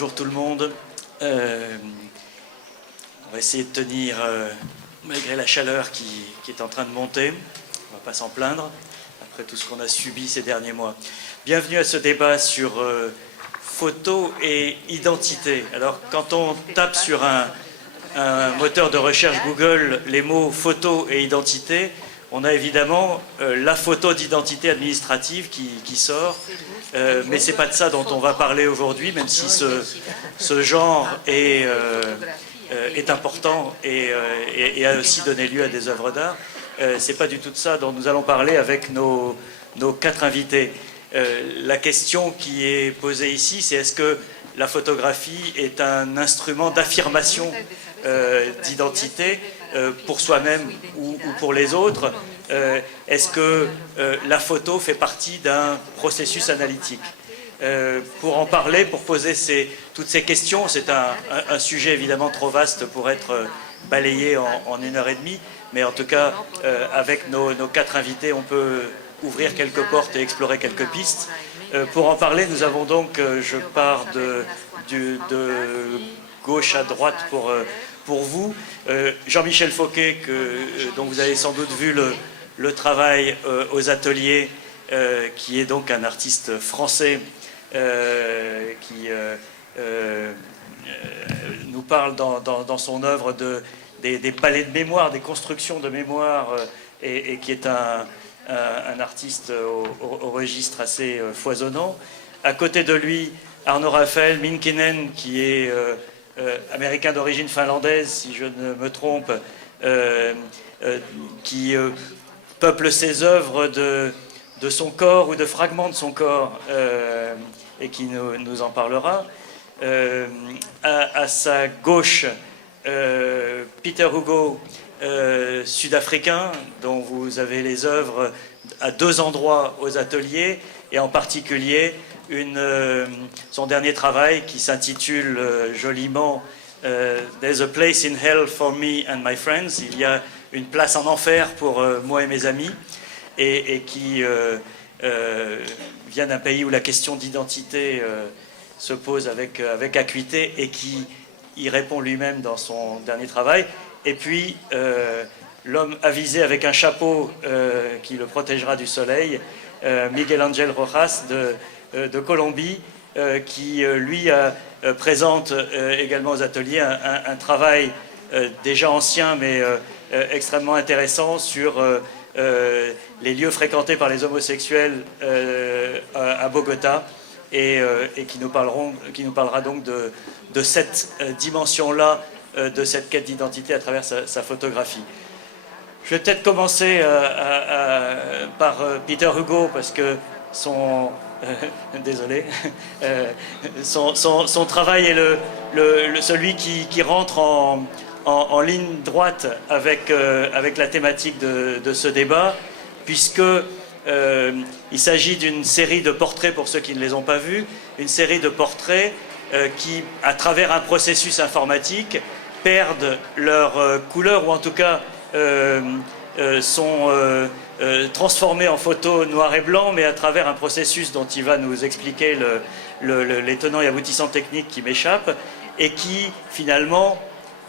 Bonjour tout le monde. On va essayer de tenir malgré la chaleur qui est en train de monter. On ne va pas s'en plaindre après tout ce qu'on a subi ces derniers mois. Bienvenue à ce débat sur photo et identité. Alors quand on tape sur un moteur de recherche Google les mots photo et identité, on a évidemment la photo d'identité administrative qui sort, mais ce n'est pas de ça dont on va parler aujourd'hui, même si ce genre est important et a aussi donné lieu à des œuvres d'art. Ce n'est pas du tout de ça dont nous allons parler avec nos quatre invités. La question qui est posée ici, c'est est-ce que la photographie est un instrument d'affirmation d'identité pour soi-même ou pour les autres? Est-ce que la photo fait partie d'un processus analytique? Pour en parler, pour poser toutes ces questions, c'est un sujet évidemment trop vaste pour être balayé en 1h30, mais en tout cas, avec nos quatre invités, on peut ouvrir quelques portes et explorer quelques pistes. Pour en parler, nous avons donc, je pars de gauche à droite pour vous, Jean-Michel Fauquet, dont vous avez sans doute vu le travail aux ateliers, qui est donc un artiste français qui nous parle dans son œuvre des palais de mémoire, des constructions de mémoire, et qui est un artiste au registre assez foisonnant. À côté de lui, Arno Raphael Minkinen, qui est américain d'origine finlandaise, si je ne me trompe, qui peuple ses œuvres de son corps ou de fragments de son corps, et qui nous en parlera. À sa gauche, Peter Hugo, sud-africain, dont vous avez les œuvres à 2 endroits aux ateliers, et en particulier son dernier travail qui s'intitule joliment There's a place in hell for me and my friends. Il y a une place en enfer pour moi et mes amis, et qui vient d'un pays où la question d'identité se pose avec acuité, et qui y répond lui-même dans son dernier travail. Et puis l'homme avisé avec un chapeau qui le protégera du soleil, Miguel Ángel Rojas de Colombie, qui lui présente également aux ateliers un travail déjà ancien mais extrêmement intéressant sur les lieux fréquentés par les homosexuels à Bogota, et qui nous parlera donc de cette dimension-là, de cette quête d'identité à travers sa photographie. Je vais peut-être commencer par Peter Hugo, parce que désolé, son travail est celui qui rentre en ligne droite avec la thématique de ce débat, puisque il s'agit d'une série de portraits, pour ceux qui ne les ont pas vus, une série de portraits qui, à travers un processus informatique, perdent leur couleur, ou en tout cas sont transformés en photos noir et blanc, mais à travers un processus dont il va nous expliquer les tenants et aboutissants techniques qui m'échappent, et qui finalement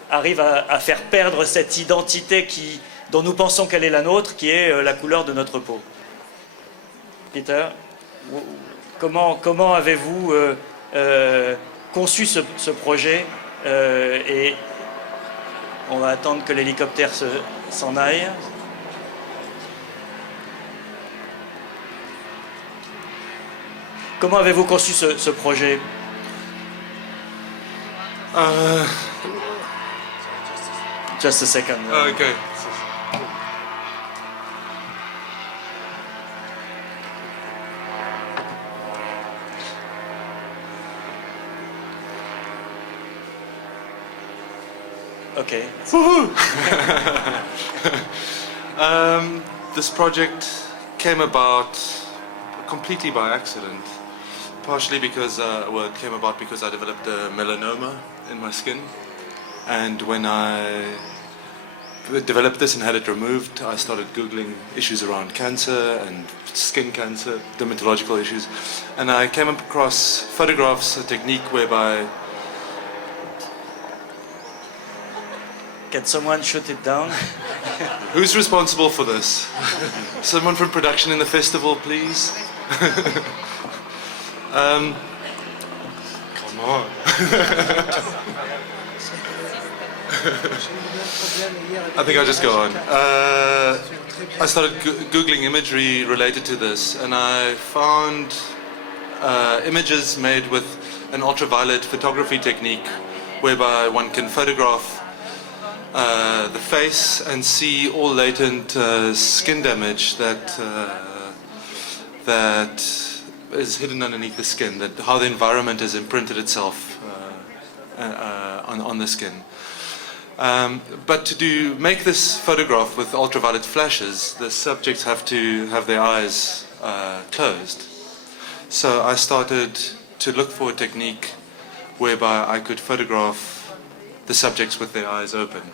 arrive à faire perdre cette identité dont nous pensons qu'elle est la nôtre, qui est la couleur de notre peau. Peter, comment avez-vous conçu ce projet, et on va attendre que l'hélicoptère s'en aille. Comment avez-vous conçu ce projet? Just a second. Okay. Okay. This project came about completely by accident, partially because it came about because I developed a melanoma in my skin, and when I developed this and had it removed, I started Googling issues around cancer and skin cancer, dermatological issues, and I came across photographs, a technique whereby... Can someone shoot it down? Who's responsible for this? Someone from production in the festival, please. Come on. I think I'll just go on. I started Googling imagery related to this, and I found images made with an ultraviolet photography technique whereby one can photograph the face and see all latent skin damage that is hidden underneath the skin, that how the environment has imprinted itself on the skin. But to make this photograph with ultraviolet flashes, the subjects have to have their eyes closed. So I started to look for a technique whereby I could photograph the subjects with their eyes open,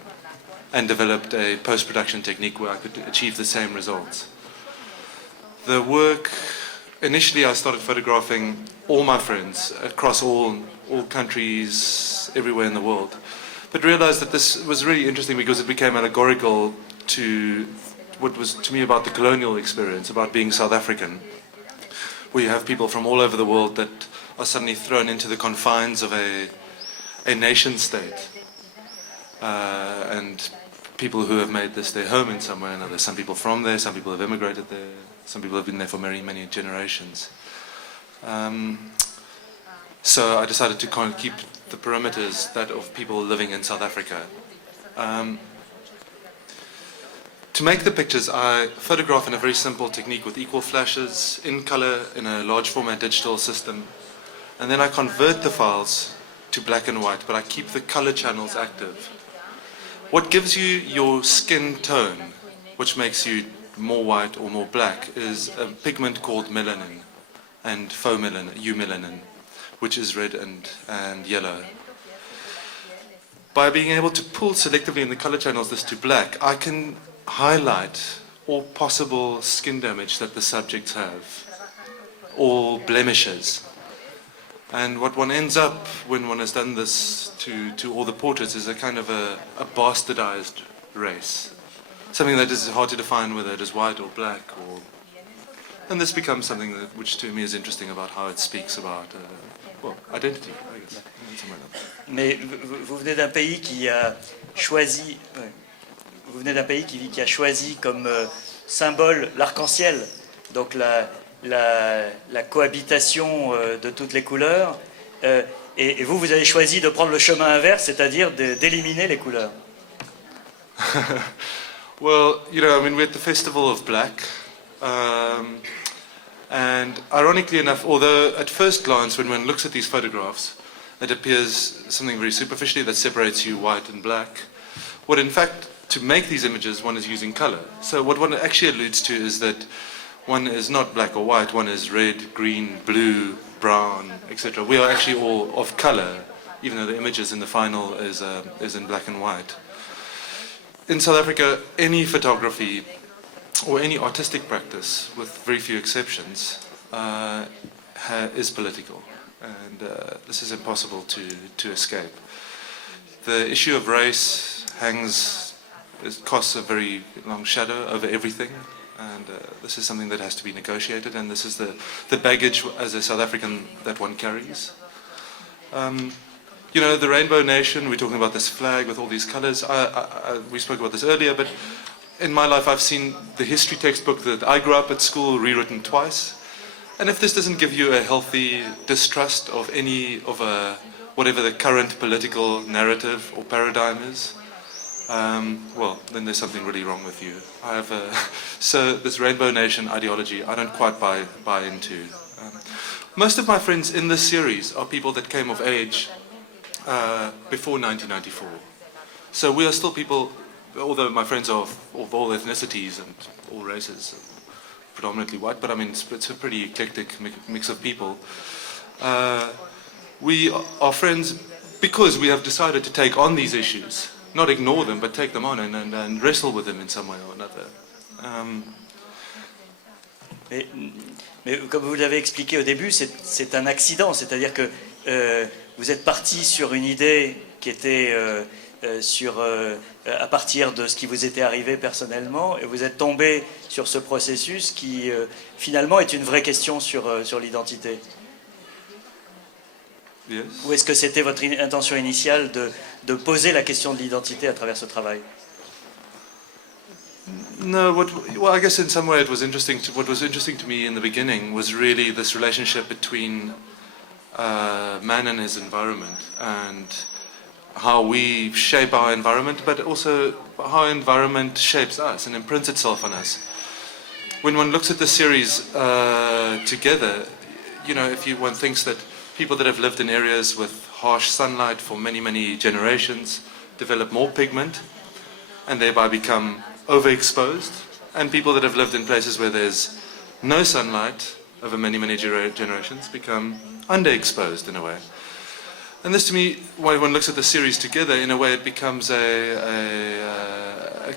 and developed a post-production technique where I could achieve the same results. The work, initially I started photographing all my friends across all countries, everywhere in the world, but realized that this was really interesting because it became allegorical to what was to me about the colonial experience, about being South African, where you have people from all over the world that are suddenly thrown into the confines of a nation state. And people who have made this their home in some way or another. Some people from there, some people have immigrated there, some people have been there for many, many generations. So I decided to kind of keep the perimeters that of people living in South Africa. To make the pictures, I photograph in a very simple technique with equal flashes, in color, in a large format digital system, and then I convert the files to black and white, but I keep the color channels active. What gives you your skin tone, which makes you more white or more black, is a pigment called melanin and faux melanin, eumelanin, which is red and yellow. By being able to pull selectively in the color channels this to black, I can highlight all possible skin damage that the subjects have, all blemishes. And what one ends up when one has done this to all the portraits is a kind of a bastardized race. Something that is hard to define whether it is white or black. And this becomes something which to me is interesting about how it speaks about identity, I guess. Mais vous venez d'un pays qui a choisi, vous venez d'un pays qui a choisi comme symbole l'arc-en-ciel, donc la cohabitation de toutes les couleurs, et vous avez choisi de prendre le chemin inverse, c'est-à-dire d'éliminer les couleurs. Well, we're at the Festival of Black, and ironically enough, although at first glance when one looks at these photographs, it appears something very superficially that separates you white and black, what in fact, to make these images, one is using color. So what one actually alludes to is that one is not black or white, one is red, green, blue, brown, etc. We are actually all of color, even though the images in the final is in black and white. In South Africa, any photography or any artistic practice, with very few exceptions, is political, and this is impossible to escape. The issue of race casts a very long shadow over everything, and this is something that has to be negotiated, and this is the baggage as a South African that one carries. The Rainbow Nation, we're talking about this flag with all these colors. We spoke about this earlier, but in my life I've seen the history textbook that I grew up at school rewritten twice. And if this doesn't give you a healthy distrust of whatever the current political narrative or paradigm is, then there's something really wrong with you. So this Rainbow Nation ideology, I don't quite buy into. Most of my friends in this series are people that came of age before 1994. So we are still people, although my friends are of all ethnicities and all races, predominantly white, but I mean it's a pretty eclectic mix of people. We are friends because we have decided to take on these issues not ignore them, but take them on and wrestle with them in some way or another. Mais comme vous l'avez expliqué au début, c'est un accident, c'est-à-dire que vous êtes parti sur une idée qui était à partir de ce qui vous était arrivé personnellement, et vous êtes tombé sur ce processus qui finalement est une vraie question sur l'identité. Yes. Ou est-ce que c'était votre intention initiale de poser la question de l'identité à travers ce travail? No, well, I guess in some way it was interesting. What was interesting to me in the beginning was really this relationship between man and his environment, and how we shape our environment, but also how environment shapes us and imprints itself on us. When one looks at the series together, if one thinks that people that have lived in areas with harsh sunlight for many, many generations develop more pigment and thereby become overexposed, and people that have lived in places where there's no sunlight over many, many generations become underexposed in a way. And this to me, when one looks at the series together, in a way it becomes a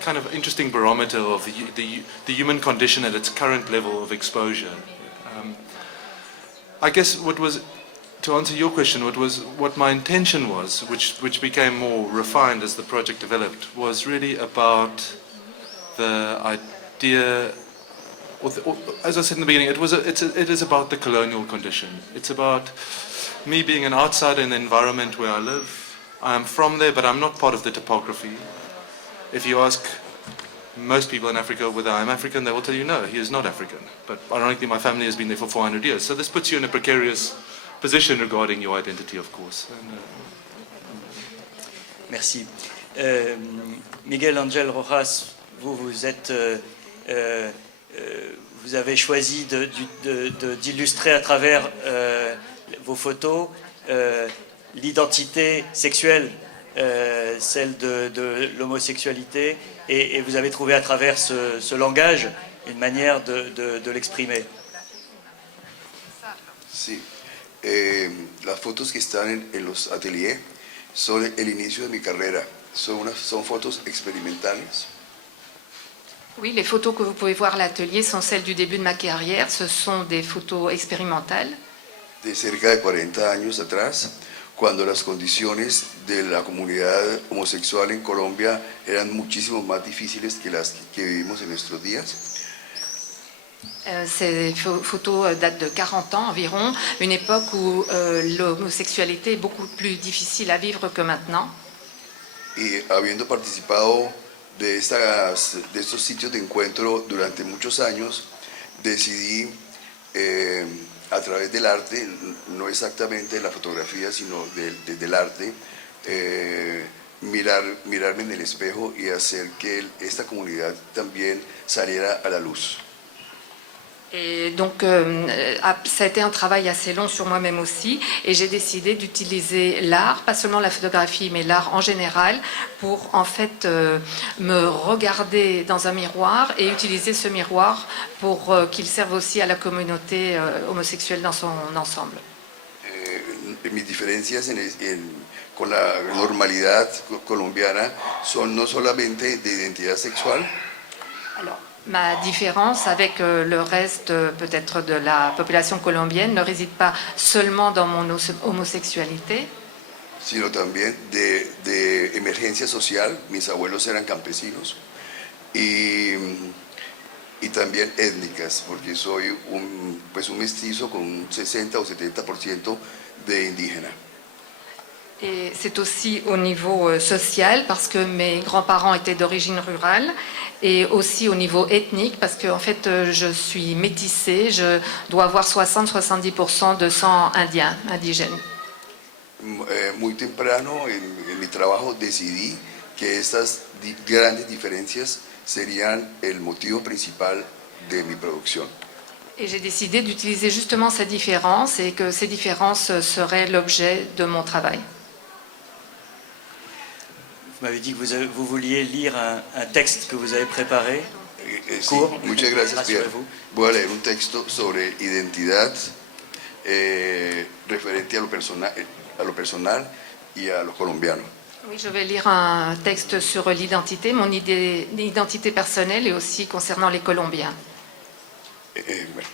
kind of interesting barometer of the human condition at its current level of exposure. I guess to answer your question, what my intention was, which became more refined as the project developed, was really about the idea, as I said in the beginning, it is about the colonial condition. It's about me being an outsider in the environment where I live. I am from there, but I'm not part of the topography. If you ask most people in Africa whether I'm African, they will tell you no, he is not African. But ironically, my family has been there for 400 years. So this puts you in a precarious position regarding your identity, of course. Merci. Miguel Angel Rojas, vous avez choisi d'illustrer à travers vos photos l'identité sexuelle, celle de l'homosexualité, et vous avez trouvé à travers ce langage une manière de l'exprimer. Sí. Las fotos que están en los ateliers son el inicio de mi carrera. Son fotos experimentales. Oui, les photos que vous pouvez voir à l'atelier sont celles du début de ma carrière. Ce sont des photos expérimentales. De cerca de 40 años atrás, cuando las condiciones de la comunidad homosexual en Colombia eran muchísimo más difíciles que las que vivimos en nuestros días. Ces photos datent de 40 ans environ, une époque où l'homosexualité est beaucoup plus difficile à vivre que maintenant. Y habiendo participado de estos sitios de encuentro durante muchos años, decidí a través del arte, no exactamente la fotografía, sino desde el arte, mirarme en el espejo y hacer que esta comunidad también saliera a la luz. Et donc, ça a été un travail assez long sur moi-même aussi, et j'ai décidé d'utiliser l'art, pas seulement la photographie, mais l'art en général, pour en fait me regarder dans un miroir et utiliser ce miroir pour qu'il serve aussi à la communauté homosexuelle dans son ensemble. Mis diferencias con la normalidad colombiana son no solamente de identidad sexual. Alors, ma différence avec le reste peut-être de la population colombienne ne réside pas seulement dans mon homosexualité, sino también de emergencia social. Mis abuelos eran campesinos y también étnicas, porque soy un mestizo con un 60 o 70% de indígena. Et c'est aussi au niveau social, parce que mes grands-parents étaient d'origine rurale, et aussi au niveau ethnique, parce que en fait, je suis métissée, je dois avoir 60-70% de sang indigène. Muy temprano en mi trabajo decidí que estas grandes diferencias serían el motivo principal de mi producción. Et j'ai décidé d'utiliser justement ces différences, et que ces différences seraient l'objet de mon travail. Vous m'avez dit que vous vouliez lire un texte que vous avez préparé. Sí, muchas gracias, Pierre. Voy a leer un texto sobre identidad referente a lo personal y a lo colombiano. Oui, je vais lire un texte sur l'identité, mon identité personnelle et aussi concernant les Colombiens. Bueno,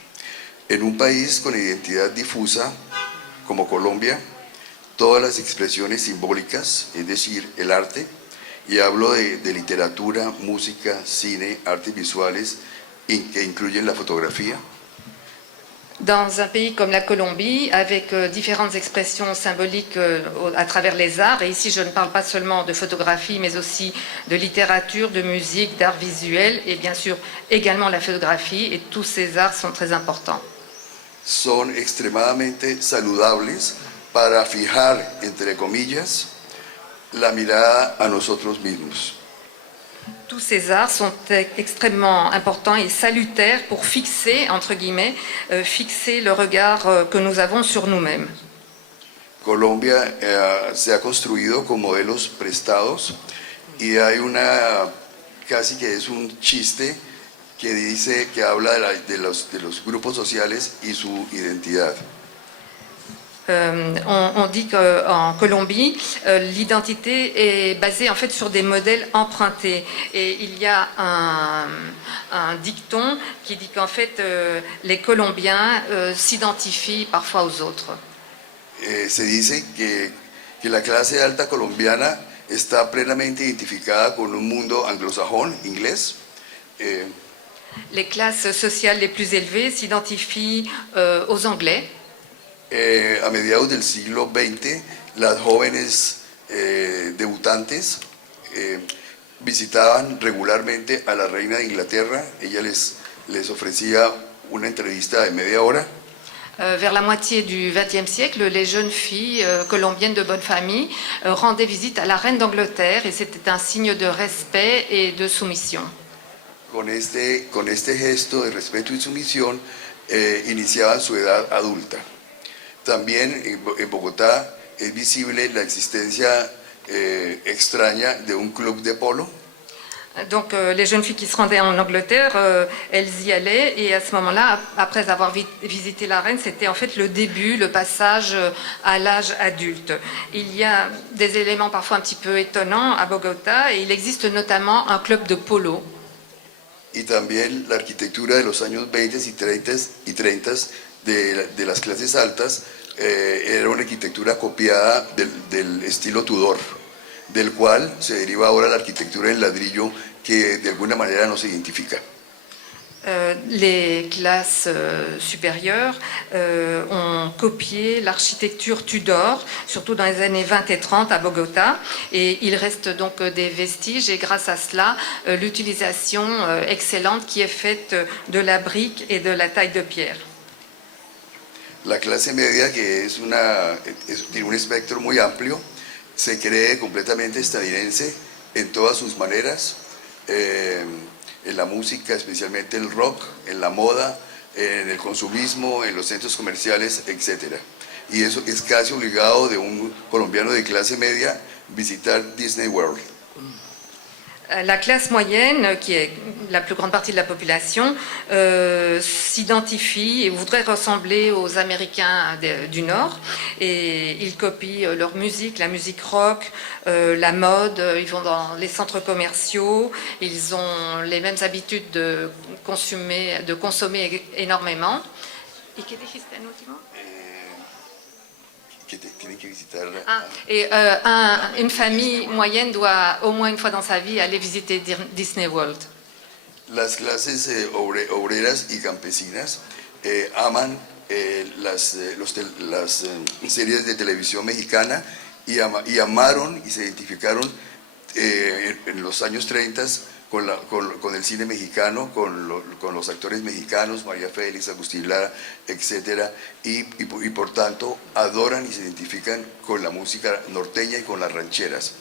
en un país con identidad difusa como Colombia, todas las expresiones simbólicas, es decir, el arte, y hablo de literatura, música, cine, artes visuales, que incluyen la fotografía, Dans un pays comme la Colombie, avec différentes expressions symboliques à travers les arts, et ici je ne parle pas seulement de photographie, mais aussi de littérature, de musique, d'art visuel, et bien sûr également la photographie, et tous ces arts sont très importants. son extremadamente saludables para fijar, entre comillas, la mirada a nosotros mismos. Tous ces arts sont extrêmement importants et salutaires pour fixer, entre guillemets, fixer le regard que nous avons sur nous-mêmes. Colombia se ha construido con modelos prestados y hay una, casi que es un chiste que dice, que habla de los grupos sociales y su identidad. On dit qu'en Colombie, l'identité est basée en fait sur des modèles empruntés. Et il y a un dicton qui dit qu'en fait, les Colombiens s'identifient parfois aux autres. Se dice que la clase alta colombiana está plenamente identificada con un mundo anglosajón, inglés. Les classes sociales les plus élevées s'identifient aux Anglais. A mediados del siglo XX, las jóvenes debutantes visitaban regularmente a la reina de Inglaterra. Ella les ofrecía una entrevista de media hora. Vers la moitié du XXe siècle, les jeunes filles colombiennes de bonne famille rendaient visite à la reine d'Angleterre et c'était un signe de respect et de soumission. Con este gesto de respeto y sumisión iniciaban su edad adulta. También en Bogotá es visible la existencia extraña de un club de polo. Donc les jeunes filles qui se rendaient en Angleterre, elles y allaient et à ce moment-là, après avoir visité la reine, c'était en fait le début, le passage à l'âge adulte. Il y a des éléments parfois un petit peu étonnants à Bogotá et il existe notamment un club de polo. Y también la arquitectura de los años 20 y 30 de las clases altas era una arquitectura copiada del estilo Tudor, del cual se deriva ahora la arquitectura en ladrillo que de alguna manera no se identifica. Les classes supérieures ont copié l'architecture Tudor, surtout dans les années 20 et 30 à Bogotá, et il reste donc des vestiges, et grâce à cela, l'utilisation excellente qui est faite de la brique et de la taille de pierre. La clase media, que tiene un espectro muy amplio, se cree completamente estadounidense en todas sus maneras, en la música, especialmente el rock, en la moda, en el consumismo, en los centros comerciales, etc. Y eso es casi obligado de un colombiano de clase media visitar Disney World. La classe moyenne, qui est la plus grande partie de la population, s'identifie et voudrait ressembler aux Américains du Nord. Et ils copient leur musique, la musique rock, la mode, ils vont dans les centres commerciaux, ils ont les mêmes habitudes de consommer énormément. ¿Y qué dijiste en último? Que tienen que visitar. Une famille moyenne doit au moins une fois dans sa vie aller visiter Disney World. Las clases obreras y campesinas aman las series de televisión mexicana y amaron y se identificaron en los años 30 con el cine mexicano, con los actores mexicanos, María Félix, Agustín Lara, etc. Y por tanto adoran y se identifican con la música norteña y con las rancheras.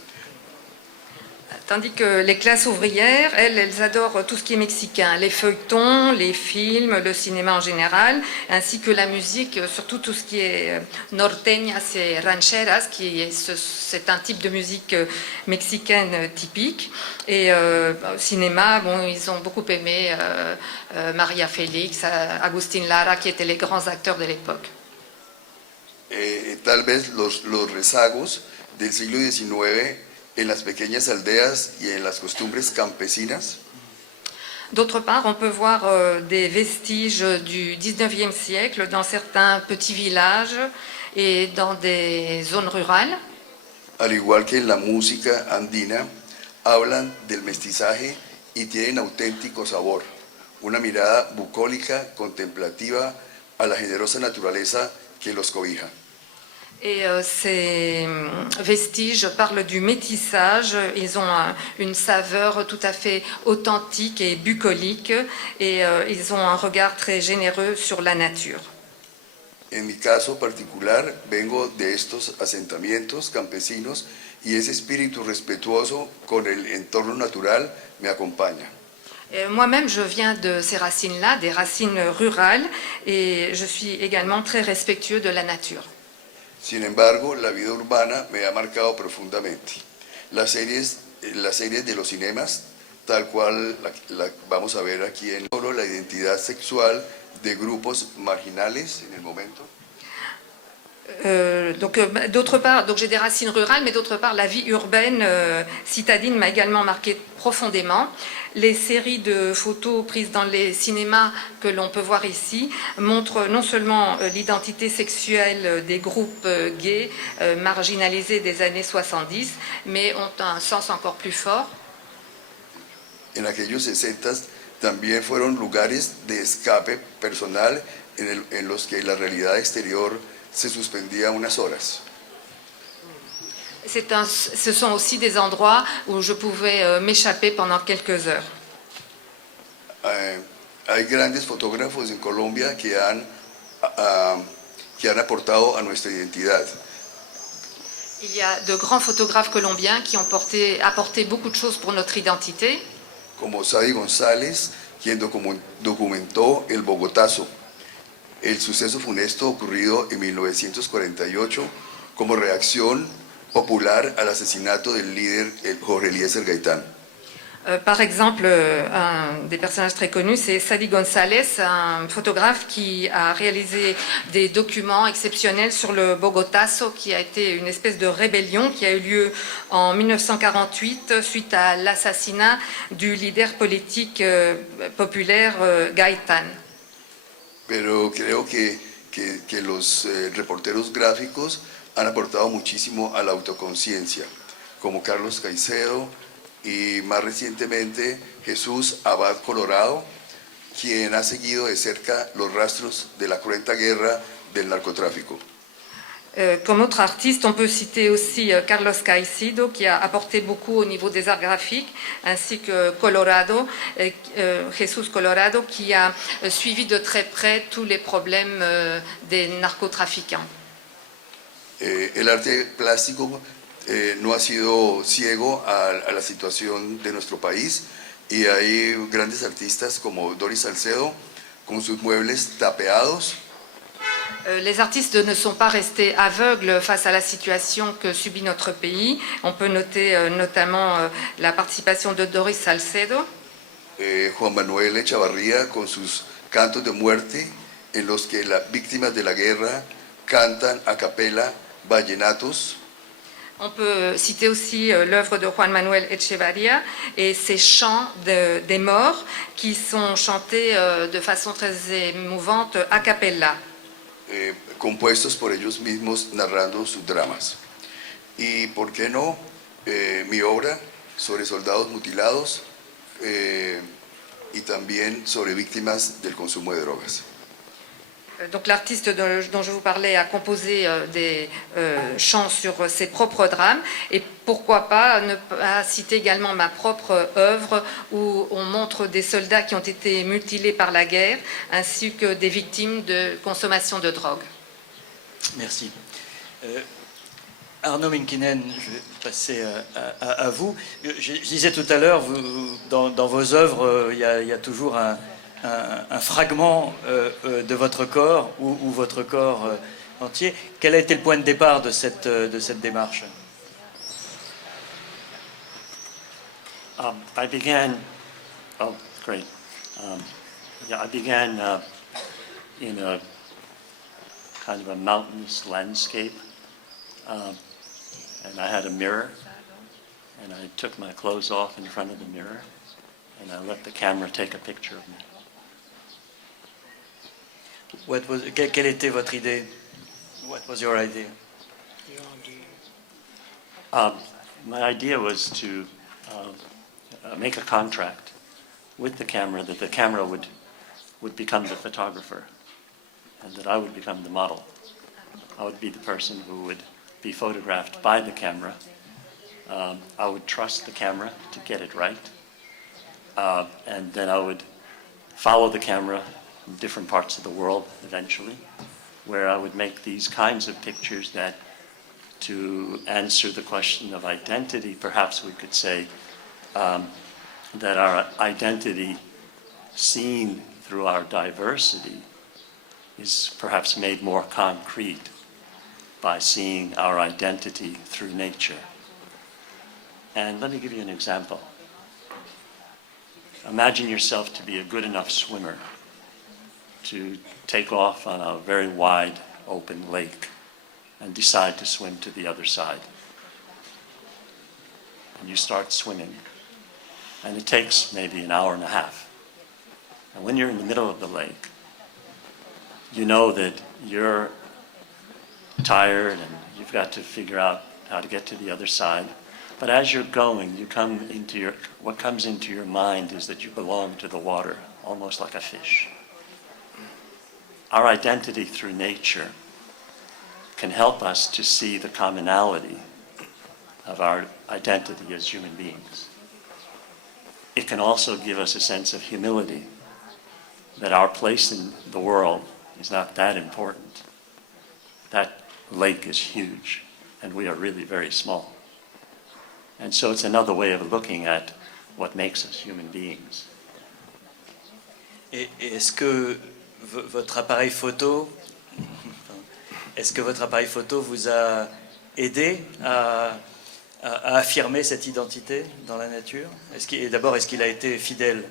Tandis que les classes ouvrières, elles adorent tout ce qui est mexicain, les feuilletons, les films, le cinéma en général, ainsi que la musique, surtout tout ce qui est norteña, c'est rancheras, c'est un type de musique mexicaine typique. Et au cinéma, bon, ils ont beaucoup aimé María Félix, Agustín Lara, qui étaient les grands acteurs de l'époque. Tal vez los rezagos del siglo XIX en las pequeñas aldeas y en las costumbres campesinas. D'autre part, on peut voir des vestiges du 19e siècle dans certains petits villages et dans des zones rurales. Al igual que en la música andina, hablan del mestizaje y tienen auténtico sabor, una mirada bucólica, contemplativa a la generosa naturaleza que los cobija. Et ces vestiges parlent du métissage. Ils ont une saveur tout à fait authentique et bucolique, et ils ont un regard très généreux sur la nature. En mi caso particular, vengo de estos asentamientos campesinos y ese espíritu respetuoso con el entorno natural me acompaña. Moi-même, je viens de ces racines-là, des racines rurales, et je suis également très respectueux de la nature. Sin embargo, la vida urbana me ha marcado profundamente. Las series de los cinemas, tal cual la vamos a ver aquí en Oro, la identidad sexual de grupos marginales en el momento. D'autre part, donc j'ai des racines rurales, mais d'autre part, la vie urbaine citadine m'a également marqué profondément. Les séries de photos prises dans les cinémas que l'on peut voir ici montrent non seulement l'identité sexuelle des groupes gays marginalisés des années 70, mais ont un sens encore plus fort. En aquellos 60 también fueron lugares de escape personal en los que la realidad exterior se suspendía unas horas. Ce sont aussi des endroits où je pouvais m'échapper pendant quelques heures. Hay grandes fotógrafos en Colombia que han aportado a nuestra identidad. Il y a de grands photographes colombiens qui ont apporté beaucoup de choses pour notre identité. Como Sadi González, quien documentó el Bogotazo, el suceso funesto ocurrido en 1948 como reacción popular al asesinato del líder Jorge Eliezer Gaitán. Par exemple, un des personnages très connus, c'est Sadi González, un photographe qui a réalisé des documents exceptionnels sur le Bogotazo, qui a été une espèce de rébellion qui a eu lieu en 1948 suite à l'assassinat du leader politique populaire Gaitán. Pero creo que los reporteros gráficos han aportado muchísimo a la autoconciencia, como Carlos Caicedo y más recientemente Jesús Abad Colorado, quien ha seguido de cerca los rastros de la cruenta guerra del narcotráfico. Comme autre artiste, on peut citer aussi Carlos Caicedo, qui a apporté beaucoup au niveau des arts graphiques, ainsi que Colorado, Jesús Colorado, qui a suivi de très près tous les problèmes des narcotrafiquants. El arte plástico no ha sido ciego a la situación de nuestro país y hay grandes artistas como Doris Salcedo con sus muebles tapeados. Les artistes ne sont pas restés aveugles face à la situation que subit notre pays. On peut noter notamment la participation de Doris Salcedo. Juan Manuel Echavarría con sus cantos de muerte en los que las víctimas de la guerra cantan a capela vallenatos. On peut citer aussi l'œuvre de Juan Manuel Echevarría et ses chants des morts qui sont chantés de façon très émouvante a cappella. Compuestos por ellos mismos narrando sus dramas. Y por qué no, mi obra sobre soldados mutilados y también sobre víctimas del consumo de drogas. Donc l'artiste dont je vous parlais a composé des chants sur ses propres drames, et pourquoi pas ne pas citer également ma propre œuvre où on montre des soldats qui ont été mutilés par la guerre ainsi que des victimes de consommation de drogue. Merci. Arnaud Minkinen, je vais passer à vous. Je disais tout à l'heure, dans vos œuvres, il y a toujours un fragment de votre corps ou votre corps entier. Quel a été le point de départ de cette démarche? I began. Oh, great. I began in a kind of a mountainous landscape, and I had a mirror, and I took my clothes off in front of the mirror, and I let the camera take a picture of me. Quelle était votre idée? What was your idea? My idea was to make a contract with the camera that the camera would become the photographer and that I would become the model. I would be the person who would be photographed by the camera. I would trust the camera to get it right. And then I would follow the camera in different parts of the world eventually, where I would make these kinds of pictures that, to answer the question of identity, perhaps we could say that our identity seen through our diversity is perhaps made more concrete by seeing our identity through nature. And let me give you an example. Imagine yourself to be a good enough swimmer to take off on a very wide open lake and decide to swim to the other side. And you start swimming, and it takes maybe an hour and a half. And when you're in the middle of the lake, you know that you're tired and you've got to figure out how to get to the other side. But as you're going, what comes into your mind is that you belong to the water, almost like a fish. Our identity through nature can help us to see the commonality of our identity as human beings. It can also give us a sense of humility, that our place in the world is not that important. That lake is huge, and we are really very small. And so it's another way of looking at what makes us human beings. Et est-ce que votre appareil photo, vous a aidé à affirmer cette identité dans la nature? D'abord, est-ce qu'il a été fidèle?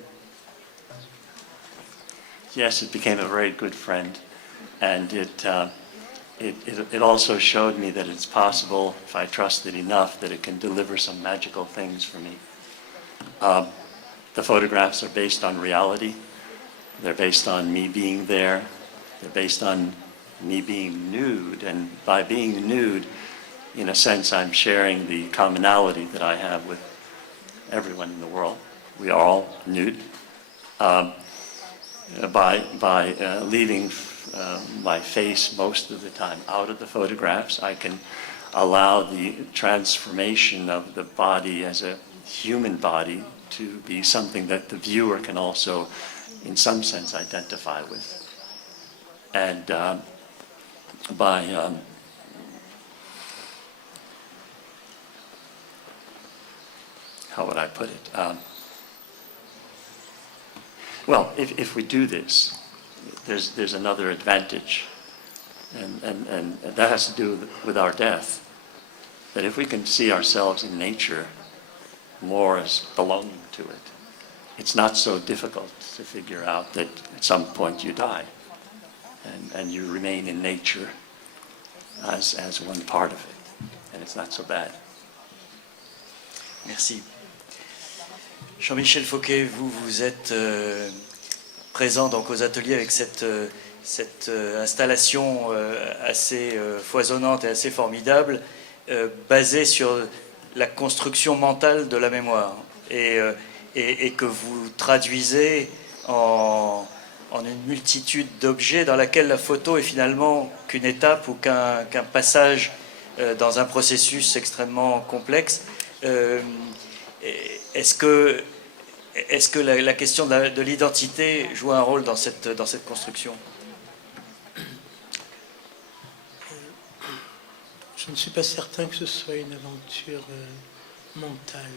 Yes, it became a very good friend, and it also showed me that it's possible, if I trust it enough, that it can deliver some magical things for me. The photographs are based on reality. They're based on me being there. They're based on me being nude. And by being nude, in a sense, I'm sharing the commonality that I have with everyone in the world. We are all nude. By leaving my face most of the time out of the photographs, I can allow the transformation of the body as a human body to be something that the viewer can also, in some sense, identify with. And how would I put it? Well, if we do this, there's another advantage, and that has to do with our death. That if we can see ourselves in nature more as belonging to it, it's not so difficult to figure out that at some point you die, and you remain in nature as one part of it, and it's not so bad. Merci. Jean-Michel Fauquet, vous êtes présent donc aux ateliers avec cette installation assez foisonnante et assez formidable, basée sur la construction mentale de la mémoire, et que vous traduisez en une multitude d'objets dans laquelle la photo est finalement qu'une étape ou qu'un passage dans un processus extrêmement complexe. Est-ce que la question de l'identité joue un rôle dans cette construction? Je ne suis pas certain que ce soit une aventure mentale.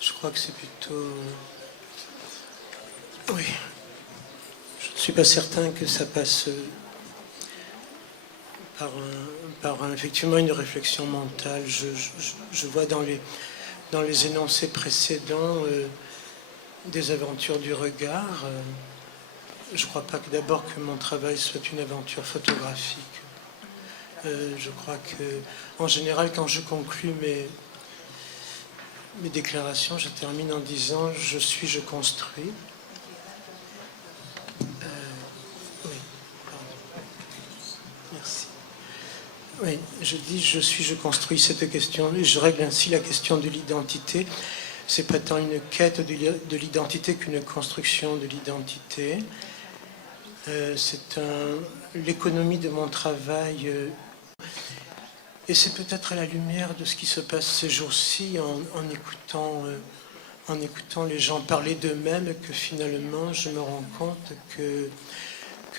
Je crois que c'est plutôt... oui. Je ne suis pas certain que ça passe par effectivement une réflexion mentale. Je vois dans les énoncés précédents des aventures du regard. Je ne crois pas que d'abord que mon travail soit une aventure photographique. Je crois que, en général, quand je conclus mes déclarations, je termine en disant « je suis, je construis ». Oui, pardon. Merci. Oui, je dis « je suis, je construis » cette question, et je règle ainsi la question de l'identité. C'est pas tant une quête de l'identité qu'une construction de l'identité. C'est l'économie de mon travail. Et c'est peut-être à la lumière de ce qui se passe ces jours-ci, en écoutant les gens parler d'eux-mêmes, que finalement je me rends compte que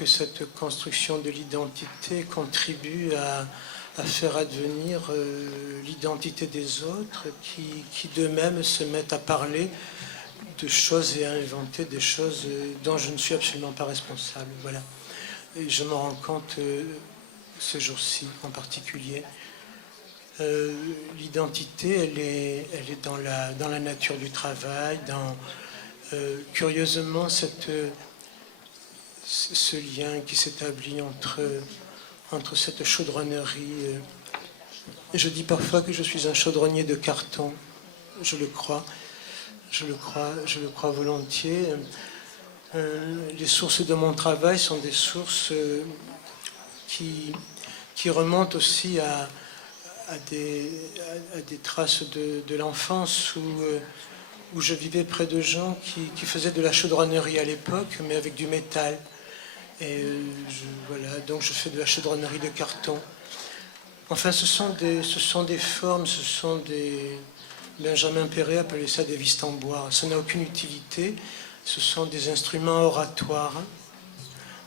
cette construction de l'identité contribue à faire advenir l'identité des autres qui d'eux-mêmes se mettent à parler de choses et à inventer des choses dont je ne suis absolument pas responsable. Voilà. Et je me rends compte ces jours-ci en particulier. L'identité, elle est dans la nature du travail, curieusement ce lien qui s'établit entre cette chaudronnerie. Je dis parfois que je suis un chaudronnier de carton, je le crois volontiers. Les sources de mon travail sont des sources qui remontent aussi à des traces de l'enfance où je vivais près de gens qui faisaient de la chaudronnerie à l'époque, mais avec du métal. Et voilà, donc je fais de la chaudronnerie de carton. Enfin, ce sont des formes, ce sont des... Benjamin Perret appelait ça des vis en bois. Ça n'a aucune utilité. Ce sont des instruments oratoires.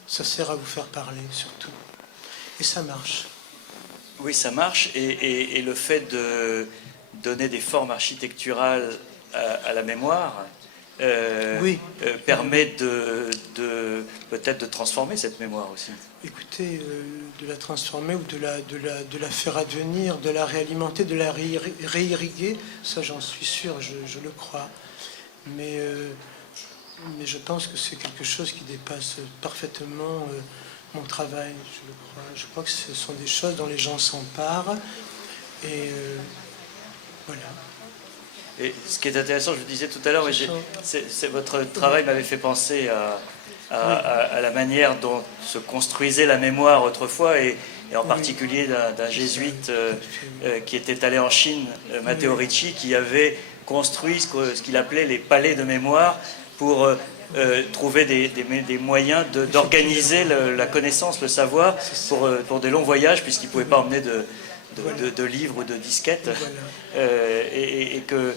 Ça sert à vous faire parler, surtout. Et ça marche. Oui, ça marche. Et le fait de donner des formes architecturales à la mémoire oui. Permet peut-être de transformer cette mémoire aussi. Écoutez, de la transformer ou de la faire advenir, de la réalimenter, de la réirriguer, ça j'en suis sûr, je le crois. Mais je pense que c'est quelque chose qui dépasse parfaitement mon travail, je le crois. Je crois que ce sont des choses dont les gens s'emparent. Et voilà. Et ce qui est intéressant, je vous disais tout à l'heure, votre travail m'avait fait penser à la manière dont se construisait la mémoire autrefois, et en particulier d'un jésuite qui était allé en Chine, Matteo Ricci, qui avait construit ce qu'il appelait les palais de mémoire pour trouver des moyens d'organiser la connaissance, le savoir pour des longs voyages, puisqu'il ne pouvait pas emmener de livres ou de disquettes, et que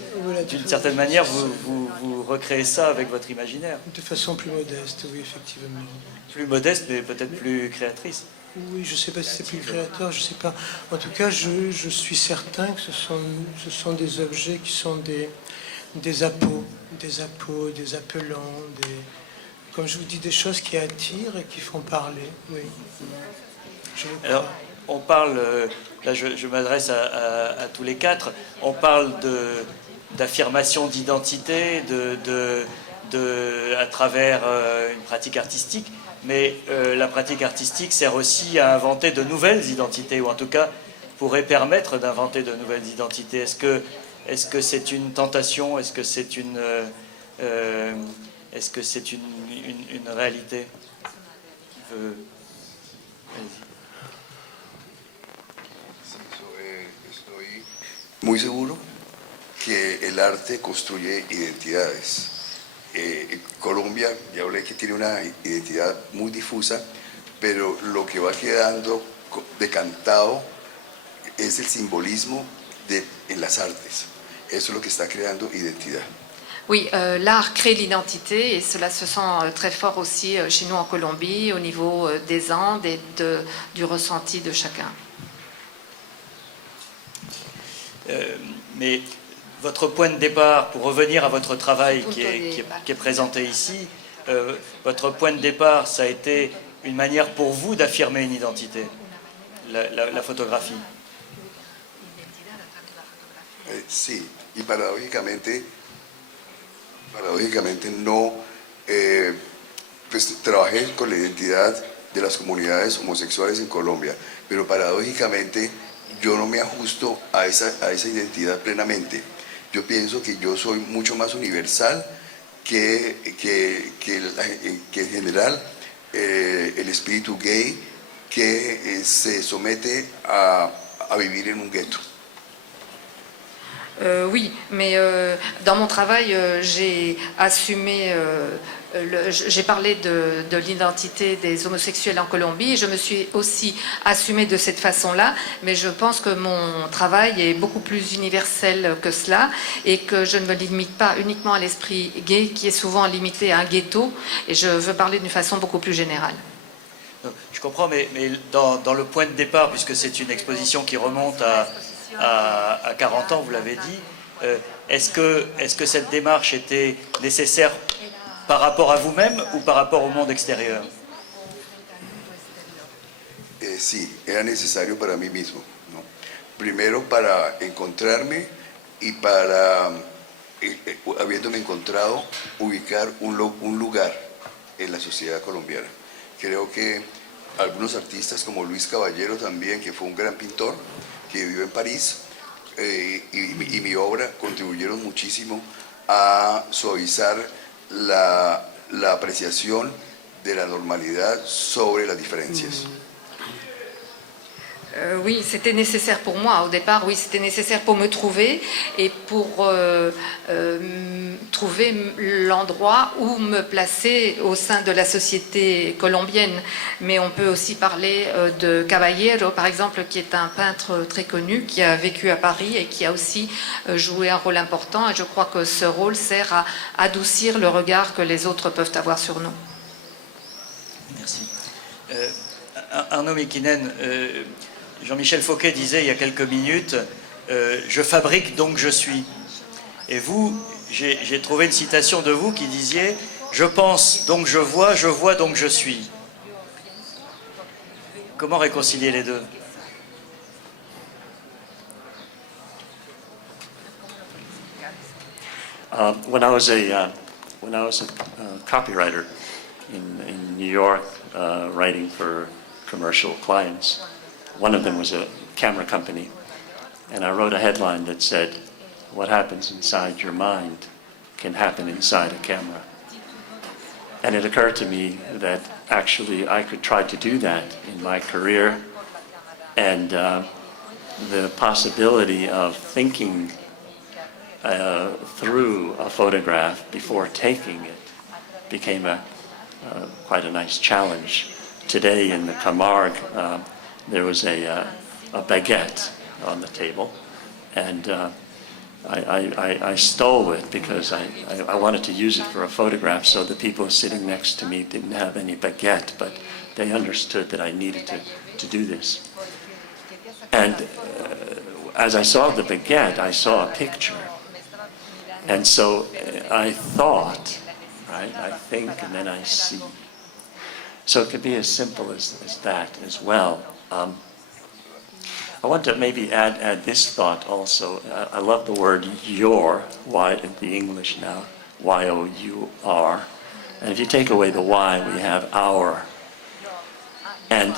d'une certaine manière vous recréez ça avec votre imaginaire. De façon plus modeste, oui, effectivement. Plus modeste, mais peut-être plus créatrice. Oui, je ne sais pas si c'est plus créateur, je ne sais pas. En tout cas, je suis certain que ce sont des objets qui sont des appels, des appelants, comme je vous dis, des choses qui attirent et qui font parler, oui. Je le crois. Alors, on parle, là je m'adresse à tous les quatre, on parle d'affirmation d'identité à travers une pratique artistique, mais la pratique artistique sert aussi à inventer de nouvelles identités, ou en tout cas pourrait permettre d'inventer de nouvelles identités. Est-ce que c'est une tentation? Est-ce que c'est une réalité? Allez-y. Estoy muy seguro que el arte construye identidades. Colombia, ya hablé que tiene una identidad muy difusa, pero lo que va quedando decantado es el simbolismo en las artes. Eso es lo que está creando identidad. Oui, l'art crée l'identité et cela se sent très fort aussi chez nous en Colombie au niveau des Andes et du ressenti de chacun. Mais votre point de départ, pour revenir à votre travail qui est présenté ici, votre point de départ, ça a été une manière pour vous d'affirmer une identité, la photographie. Sí, y paradójicamente no, pues trabajé con la identidad de las comunidades homosexuales en Colombia, pero paradójicamente yo no me ajusto a esa identidad plenamente. Yo pienso que yo soy mucho más universal que en general el espíritu gay que se somete a vivir en un gueto. Oui, mais dans mon travail, j'ai assumé, j'ai parlé de l'identité des homosexuels en Colombie et je me suis aussi assumée de cette façon-là, mais je pense que mon travail est beaucoup plus universel que cela et que je ne me limite pas uniquement à l'esprit gay qui est souvent limité à un ghetto et je veux parler d'une façon beaucoup plus générale. Je comprends, mais dans le point de départ, puisque c'est une exposition qui remonte à 40 ans, vous l'avez dit, est-ce que cette démarche était nécessaire par rapport à vous-même ou par rapport au monde extérieur? Sí, era necesario para mí mismo, ¿no? Primero para encontrarme y para, habiéndome encontrado, ubicar un lugar en la sociedad colombiana. Creo que algunos artistas como Luis Caballero también, que fue un gran pintor, que vivió en París, y mi obra contribuyeron muchísimo a suavizar la apreciación de la normalidad sobre las diferencias. Oui, c'était nécessaire pour moi. Au départ, oui, c'était nécessaire pour me trouver et pour trouver l'endroit où me placer au sein de la société colombienne. Mais on peut aussi parler de Caballero, par exemple, qui est un peintre très connu, qui a vécu à Paris et qui a aussi joué un rôle important. Et je crois que ce rôle sert à adoucir le regard que les autres peuvent avoir sur nous. Merci. Arnaud Mekinen, Jean-Michel Fauquet disait il y a quelques minutes je fabrique donc je suis. Et vous, j'ai trouvé une citation de vous qui disiez je pense donc je vois donc je suis. Comment réconcilier les deux? When I was a copywriter in New York, writing for commercial clients, one of them was a camera company, and I wrote a headline that said, "What happens inside your mind can happen inside a camera." And it occurred to me that actually I could try to do that in my career, and the possibility of thinking through a photograph before taking it became quite a nice challenge. Today in the Camargue, there was a baguette on the table, and I stole it because I wanted to use it for a photograph so the people sitting next to me didn't have any baguette, but they understood that I needed to do this. And as I saw the baguette, I saw a picture. And so I thought, right? I think and then I see. So it could be as simple as that as well. I want to maybe add this thought also. I love the word your, the English now, Y-O-U-R. And if you take away the Y, we have our. And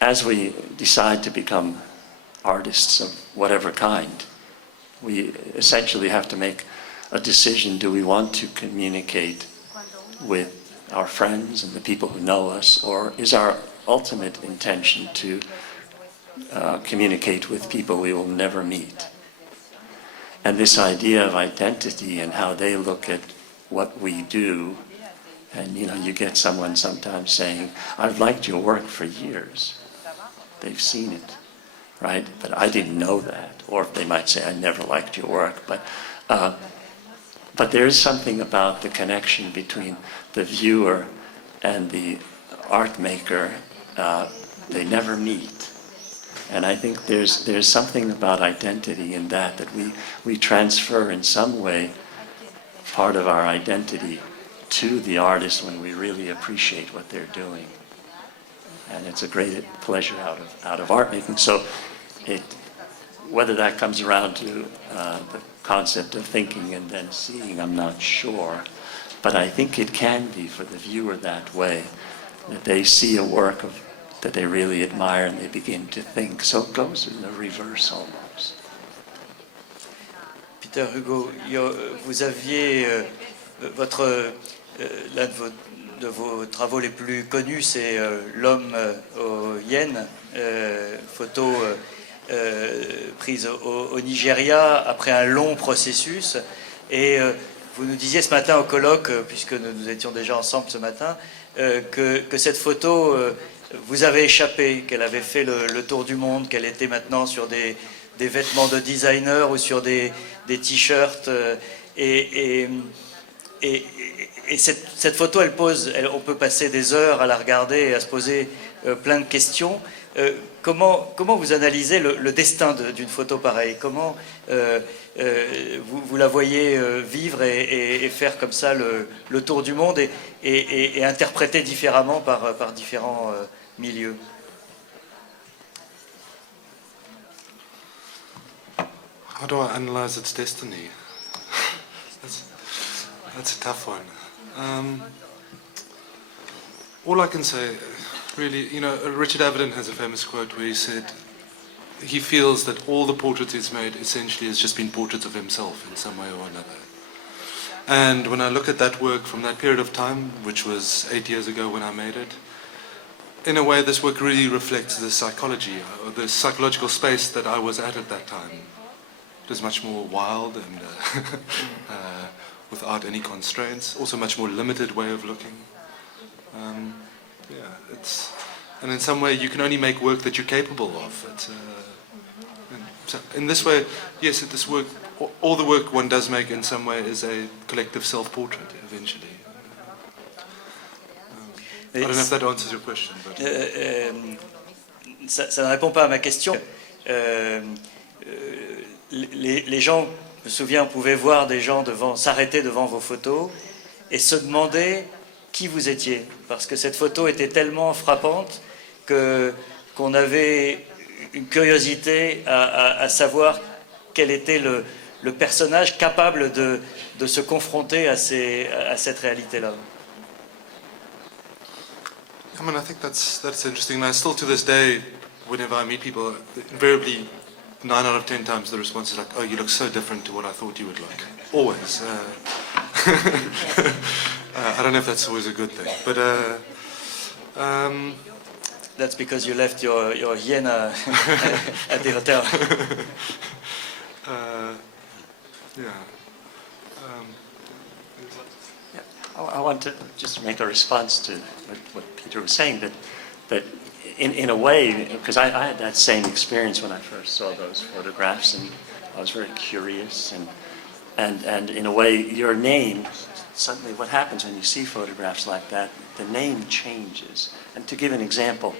as we decide to become artists of whatever kind, we essentially have to make a decision. Do we want to communicate with our friends and the people who know us, or is our ultimate intention to communicate with people we will never meet? And this idea of identity and how they look at what we do, and you get someone sometimes saying, "I've liked your work for years." They've seen it, right? But I didn't know that. Or they might say, "I never liked your work." But there is something about the connection between the viewer and the art maker. They never meet. And I think there's something about identity in that we transfer in some way part of our identity to the artist when we really appreciate what they're doing. And it's a great pleasure out of art making. So whether that comes around to the concept of thinking and then seeing, I'm not sure. But I think it can be for the viewer that way, that they see a work that they really admire and they begin to think. So it goes in the reverse almost. Peter Hugo, vous aviez l'un de vos travaux les plus connus, c'est L'homme au hyène, photo prise au Nigeria après un long processus. Et vous nous disiez ce matin au colloque, puisque nous étions déjà ensemble ce matin, que cette photo vous avait échappé, qu'elle avait fait le tour du monde, qu'elle était maintenant sur des vêtements de designer ou sur des t-shirts. Et cette photo, on peut passer des heures à la regarder et à se poser plein de questions. Comment vous analysez le destin d'une photo pareille? Comment vous la voyez vivre et faire comme ça le tour du monde et interpréter différemment par différents milieux? How do I analyze its destiny? That's a tough one. All I can say, really, Richard Avedon has a famous quote where he said he feels that all the portraits he's made essentially has just been portraits of himself in some way or another. And when I look at that work from that period of time, which was 8 years ago when I made it, in a way this work really reflects the psychology, or the psychological space that I was at that time. It was much more wild and without any constraints, also much more limited way of looking. And in some way you can only make work that you're capable of. So in this way, yes, this work, all the work one does make in some way is a collective self-portrait eventually. I don't know if that answers your question. But ça ne répond pas à ma question. Les gens, je me souviens, on pouvait voir des gens s'arrêter devant vos photos et se demander qui vous étiez, parce que cette photo était tellement frappante qu'on avait une curiosité à savoir quel était le personnage capable de se confronter à cette réalité-là. I mean, I think that's interesting. And still to this day, whenever I meet people, invariably 9 out of 10 times the response is like, "Oh, you look so different to what I thought you would look." Always. I don't know if that's always a good thing, but That's because you left your hyena at the hotel. I want to just make a response to what Peter was saying, that in a way, because I had that same experience when I first saw those photographs, and I was very curious, and in a way, your name, suddenly what happens when you see photographs like that, the name changes. And to give an example,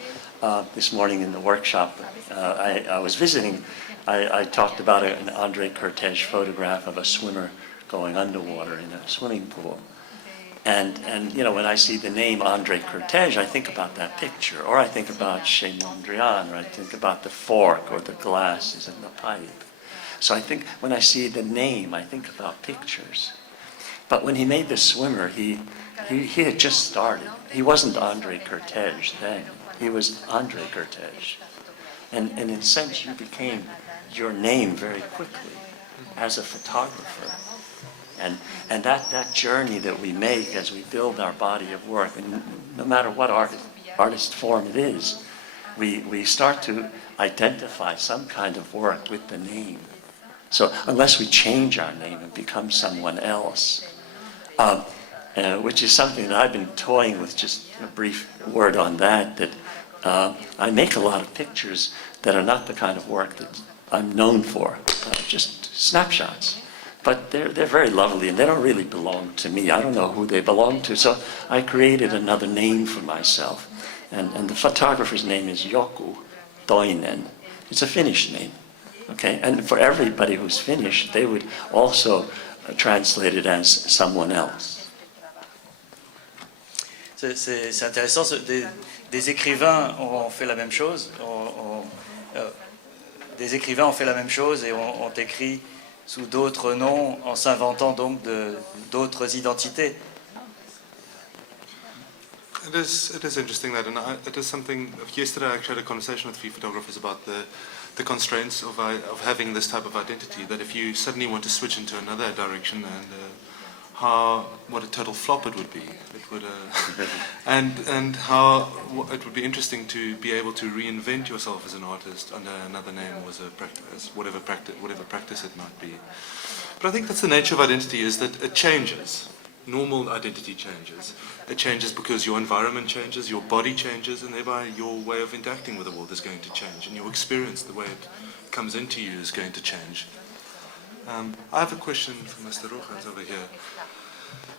this morning in the workshop I was visiting, I talked about an André Cortege photograph of a swimmer going underwater in a swimming pool. And when I see the name André Cortege, I think about that picture, or I think about Chez Mondrian, or I think about the fork or the glasses and the pipe. So I think when I see the name, I think about pictures. But when he made the swimmer, he had just started. He wasn't André Cortege then. He was André Cortege. And in a sense, you became your name very quickly as a photographer. And that journey that we make as we build our body of work, and no matter what artist form it is, we start to identify some kind of work with the name. So unless we change our name and become someone else, which is something that I've been toying with, just a brief word on that I make a lot of pictures that are not the kind of work that I'm known for, just snapshots. But they're very lovely, and they don't really belong to me. I don't know who they belong to. So I created another name for myself. And the photographer's name is Joku Toinen. It's a Finnish name. Okay? And for everybody who's Finnish, they would also translate it as someone else. C'est intéressant. Des écrivains ont fait la même chose. Des écrivains ont fait la même chose et ont écrit sous d'autres noms, en s'inventant donc d'autres identités. It is interesting that, and it is something. Yesterday, I actually had a conversation with a few photographers about the constraints of having this type of identity, that if you suddenly want to switch into another direction, and what a total flop it would be. It would, and how it would be interesting to be able to reinvent yourself as an artist under another name or as whatever practice it might be. But I think that's the nature of identity, is that it changes. Normal identity changes. It changes because your environment changes, your body changes, and thereby your way of interacting with the world is going to change, and your experience, the way it comes into you, is going to change. I have a question for Mr. Rojas over here.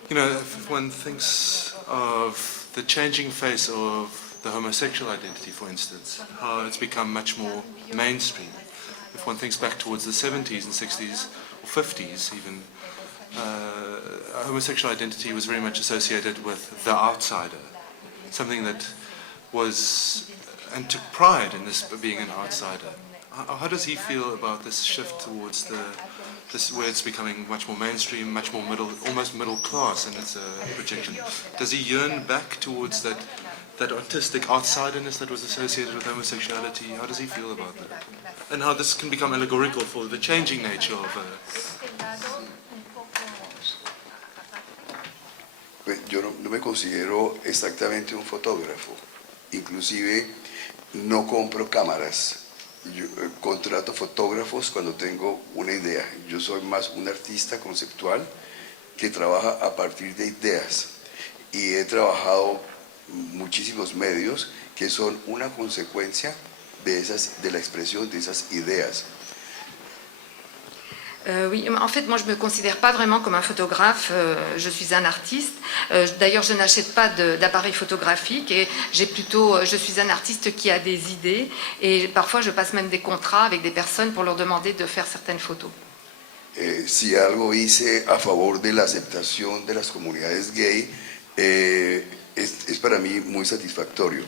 You know, if one thinks of the changing face of the homosexual identity, for instance, how it's become much more mainstream. If one thinks back towards the 70s and 60s, or 50s even, homosexual identity was very much associated with the outsider, something that was, and took pride in this being an outsider. How does he feel about this shift towards this, where it's becoming much more mainstream, much more almost middle class in its projection? Does he yearn back towards that artistic outsiderness that was associated with homosexuality? How does he feel about that? And how this can become allegorical for the changing nature of Yo no me considero exactamente un fotógrafo, inclusive no compro cámaras. Yo contrato fotógrafos cuando tengo una idea. Yo soy más un artista conceptual que trabaja a partir de ideas, y he trabajado muchísimos medios que son una consecuencia de la expresión de esas ideas. Oui, en fait, moi, je ne me considère pas vraiment comme un photographe, je suis un artiste. D'ailleurs, je n'achète pas d'appareil photographique, et je suis un artiste qui a des idées, et parfois, je passe même des contrats avec des personnes pour leur demander de faire certaines photos. Si algo hice a favor de la aceptación de las comunidades gay, es para mí muy satisfactorio.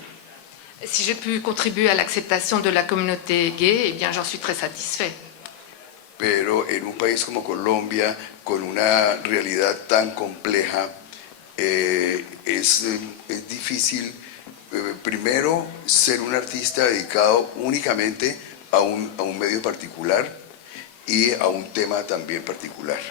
Si j'ai pu contribuer à l'acceptation de la communauté gay, eh bien, j'en suis très satisfait. Pero en un país como Colombia, con una realidad tan compleja, es difícil, primero, ser un artista dedicado únicamente a un medio particular y a un tema también particular.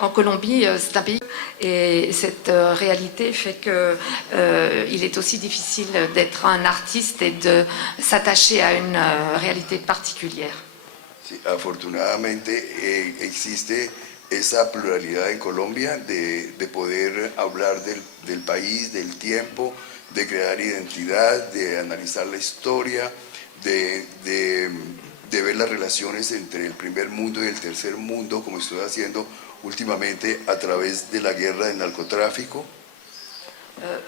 En Colombie, c'est un pays, et cette réalité fait qu'il est aussi difficile d'être un artiste et de s'attacher à une réalité particulière. Sí, afortunadamente existe esa pluralidad en Colombia de poder hablar del país, del tiempo, de crear identidad, de analizar la historia, de ver las relaciones entre el primer mundo y el tercer mundo, como estoy haciendo últimamente a través de la guerra del narcotráfico.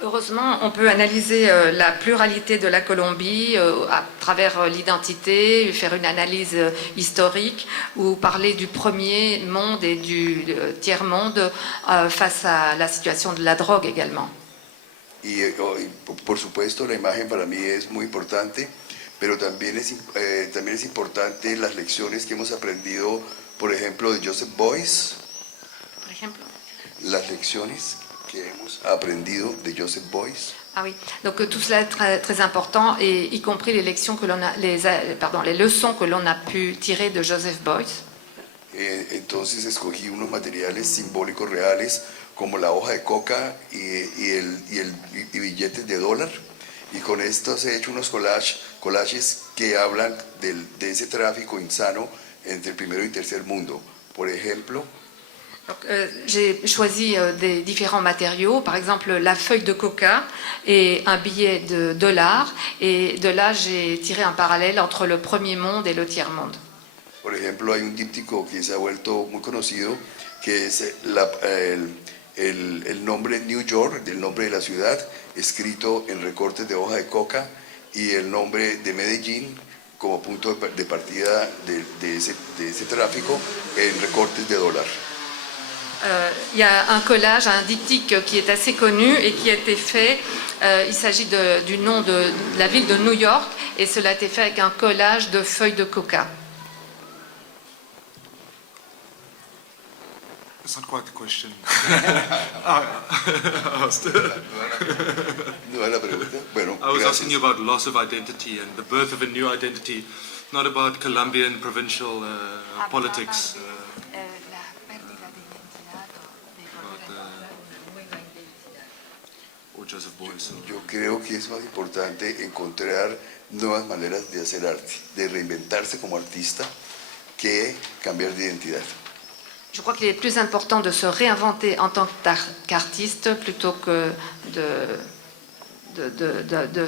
Heureusement, on peut analyser la pluralité de la Colombie à travers l'identité, faire une analyse historique ou parler du premier monde et du tiers-monde face à la situation de la drogue également. Y por supuesto la imagen para mí es muy importante, pero también es importante las lecciones que hemos aprendido, por ejemplo, de Joseph Beuys. Por ejemplo. Las lecciones que hemos aprendido de Joseph Beuys. Ah oui, donc tout cela est très, très important, et y compris les leçons que l'on a pu tirer de Joseph Beuys. Entonces escogí unos materiales simbólicos reales como la hoja de coca y billetes de $1, y con estos he hecho unos collages que hablan de ese tráfico insano entre el primero y tercer mundo. Por ejemplo, j'ai choisi des différents matériaux, par exemple la feuille de coca et un billet de $, et de là j'ai tiré un parallèle entre le premier monde et le tiers-monde. Por ejemplo, hay un díptico que se ha vuelto muy conocido, que es el nombre New York, el nombre de la ciudad, escrito en recortes de hoja de coca, y el nombre de Medellín como punto de partida de ese tráfico en recortes de $. Il y a un collage, un diptyque qui est assez connu et qui a été fait, il s'agit du nom de la ville de New York, et cela a été fait avec un collage de feuilles de coca. That's not quite the question. I asked. ¿No era la pregunta? Bueno, I was asking you gracias. about loss of identity and the birth of a new identity, not about Colombian provincial politics. Or Joseph Beuys. Yo creo que es más importante encontrar nuevas maneras de hacer arte, de reinventarse como artista, que cambiar de identidad. Je crois qu'il est plus important de se réinventer en tant qu'artiste plutôt que de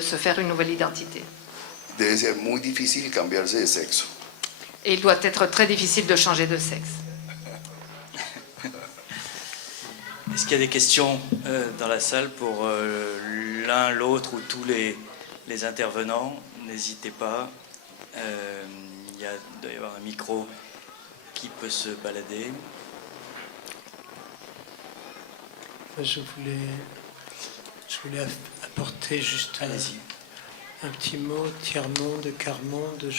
se faire une nouvelle identité. Debe ser muy difícil cambiarse de sexo. Et il doit être très difficile de changer de sexe. Est-ce qu'il y a des questions dans la salle pour l'un, l'autre ou tous les intervenants? N'hésitez pas. Il doit y avoir un micro qui peut se balader. Je voulais apporter juste Allez-y. un petit mot, tiers-monde, quart-monde.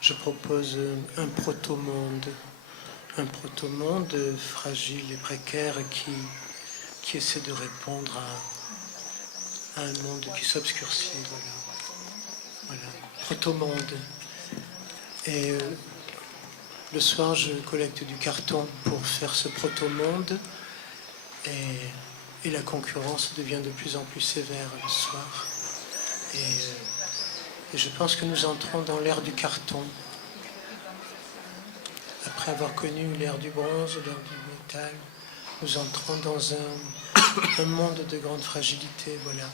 Je propose un proto-monde. Un proto-monde fragile et précaire qui essaie de répondre à un monde qui s'obscurcit. Voilà. Proto-monde. Et le soir, je collecte du carton pour faire ce proto-monde. Et la concurrence devient de plus en plus sévère le soir. Et je pense que nous entrons dans l'ère du carton. Après avoir connu l'ère du bronze, l'ère du métal, nous entrons dans un monde de grande fragilité. Voilà.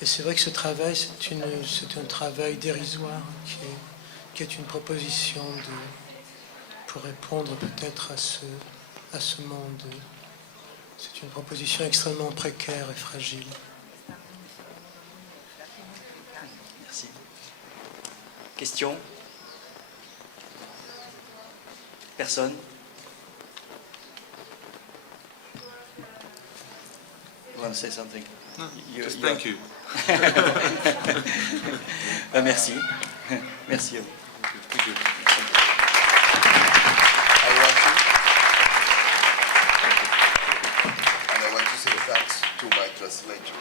Et c'est vrai que ce travail, c'est un travail dérisoire qui est une proposition pour répondre peut-être à ce monde. C'est une proposition extrêmement précaire et fragile. Merci. Question? Personne? You want to say something? No, You- just you thank are- you. Merci. Merci à vous. Thank you. And I want to say thanks to my translator.